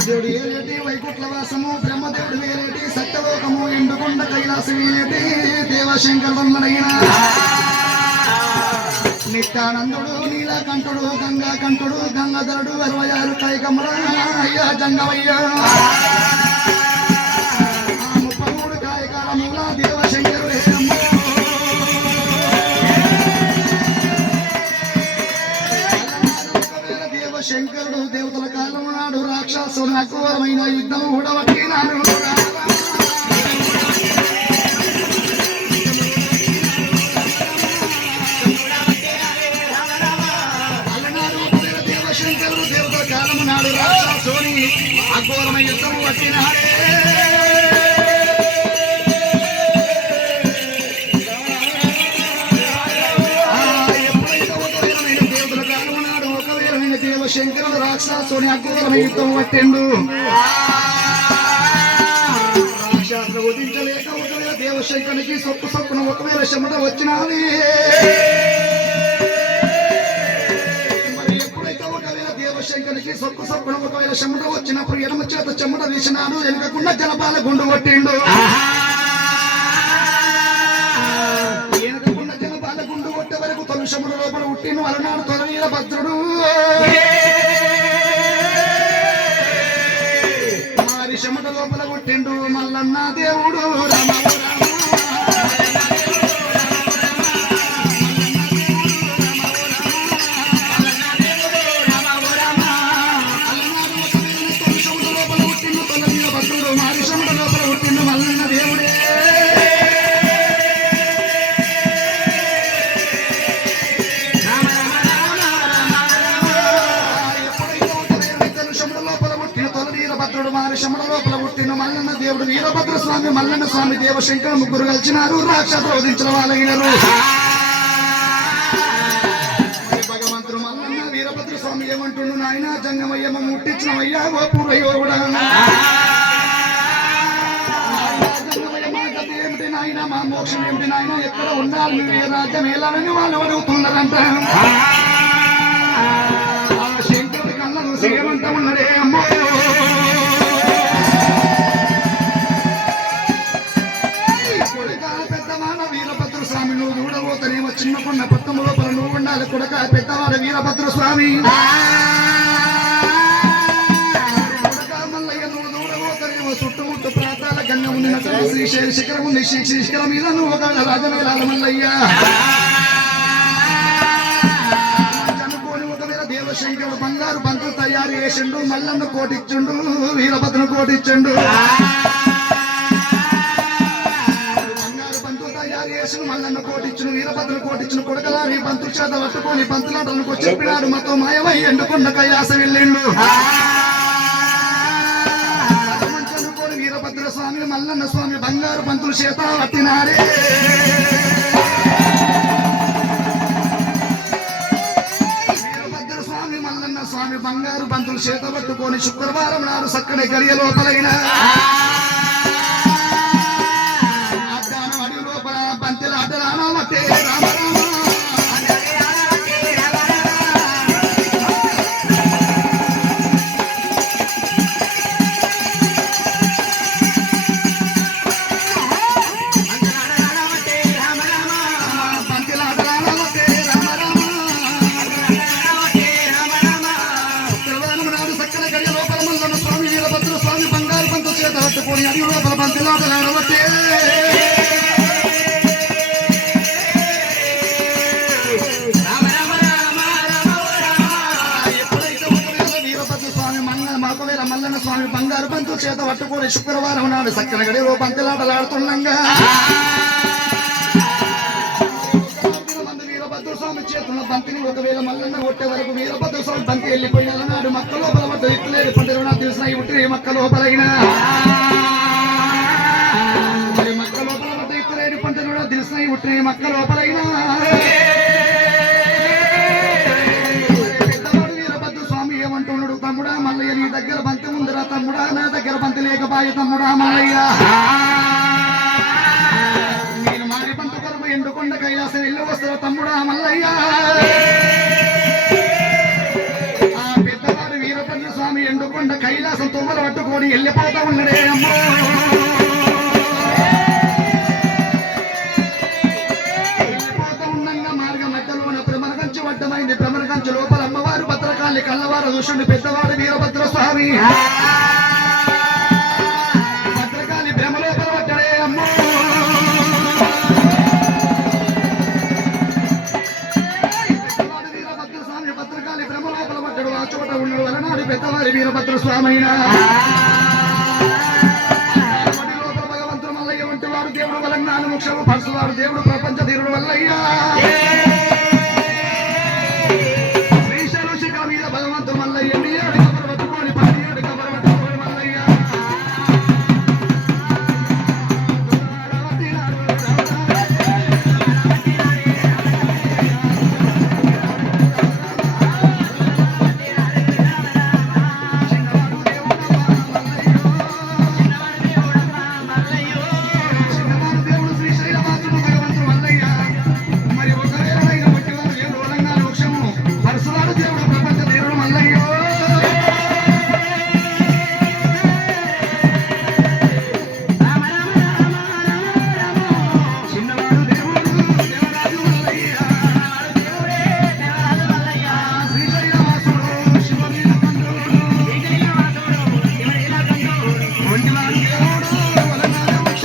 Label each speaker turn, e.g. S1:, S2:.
S1: దేవుడు ఏలేటి వైకుంఠవాసము బ్రహ్మదేవుడు వేరేటి సత్యలోకము ఎండుకొండ కైలాసం దేవశంకర దేవశంకరమ్మనైన నిత్యానందుడు నీలకంఠుడు గంగా కంఠుడు గంగాధరుడు అరవై ఆరు కైకమ్మ అయ్యా జంగమయ్యా. నాడు రాక్షసుడు అఘోరమైన యుద్ధం కూడా వచ్చినారు దేవశంకరుడు రాక్షసుని అఘోరమైన యుద్ధం పట్టిండు. రాక్షసులు వధించలేక ఒకవేళ దేవశంకనికి సొప్పు సొప్పున ఒకవేళ చెమట వచ్చినాది శంకరికి ఎప్పుడైతే ఒకవేళ సొప్పు సొప్పున ఒకవేళ చెమట వచ్చినప్పుడు ఎడమ చేత చెమట తీసినాడు వెనుకకుండా జలపాల గుండు కొట్టిండు వెనుకకుండా జలపాల గుండు కొట్టే వరకు తొలుషముల లోపల పుట్టిన అలనాడు తొలవీర భద్రుడు చెమట లోపల కొట్టిండు మల్లన్న దేవుడు. భద్రుడు వీరభద్రుడు లోపల పుట్టిన మల్లన్న దేవుడు వీరభద్ర స్వామి మల్లన్న స్వామి దేవశంకర ముగ్గురు కలిసినారు రాక్షస వధించిన వాళ్ళైనరు భగవంతుడు మల్లన్న వీరభద్ర స్వామి ఏమంటుండు నాయన? జంగమయ్యమ్మ ముట్టించినవయ్యా ఓ పూర్వయోగుడా ఏమిటి నాయన? మా మోక్షం ఏమిటి నాయన? ఎక్కడ ఉండాలి నువ్వు ఏ రాజ్యం ఏలాలని వాళ్ళు అడుగుతున్నారంట ఆ శంకరుడి కళ్ళ చూసి ఏమంటా ఉన్నదే నువ్వు చూడబోతనేమో చిన్న కొండ పట్టము లోపల నువ్వు ఉండాలి కొడుక పెద్దవాడ వీరభద్ర స్వామి చుట్టుముట్టు ప్రాంతాల గంగ ఉంది నటన శ్రీశైల శిఖరం ఉంది శ్రీ శిఖరం మీద నువ్వు ఒక మల్లయ్య. బంగారు బంతులు తయారు చేసిండు మల్లన్న కోటిచ్చుండు వీరభద్రను కోటిచ్చుండు. మల్లన్న కోటిచ్చును వీరభద్రను కోటిచ్చును కొడకలారి బంతులు చేత పట్టుకొని బంతులాటలకు చెప్పినాడు. మాతో మాయమై ఎండుకొండ కైలాస వెళ్ళిండు. వీరభద్ర స్వామి మల్లన్న స్వామి బంగారు బంతులు చేత పట్టినాడే. వీరభద్ర స్వామి మల్లన్న స్వామి బంగారు బంతులు చేత పట్టుకొని శుక్రవారం నాడు సక్కడి గడియ లోపలైన పట్టుకొని లోపల వీరభద్ర స్వామి మల్లన్న స్వామి బంగారు బంతు చేత పట్టుకొని శుక్రవారం నాడు సక్కన గడిలో బంతిలాటలాడుతుండగా వీరభద్ర స్వామి చేతున్న బంతిని ఒకవేళ మల్లన్న కొట్టే వరకు వీరభద్ర స్వామి బంతి వెళ్ళిపోయిన నాడు మక్క లోపల వద్ద ఇట్లేదు పండుగ నాకు తెలిసిన ఇటు మక్క లోపలైనా. కూడా తెలిసిన ఇటు మక్క లోపలైన. వీరభద్ర స్వామి ఏమంటున్నాడు? తమ్ముడా మల్లయ్య నీ దగ్గర బంతి ఉందిరా తమ్ముడా నా దగ్గర బంతి లేకపాయ తమ్ముడా మల్లయ్య. నేను మారి పంట కొరకు ఎండుకొండ కైలాసం ఇల్లు వస్తా తమ్ముడా మల్లయ్య. ఆ పెద్దవాడు వీరభద్ర స్వామి ఎండుకొండ కైలాసం తుమ్మలు పట్టుకొని వెళ్ళిపోతా ఉన్నాడే అమ్మా. పెద్దవారి వీరభద్ర స్వామైన భగవంతుడు మల్లయ్య వంటి వారు దేవుడు వలన్నాను ముఖ్యము పరసువారు దేవుడు ప్రపంచ తీరుడు వల్లయ్యా.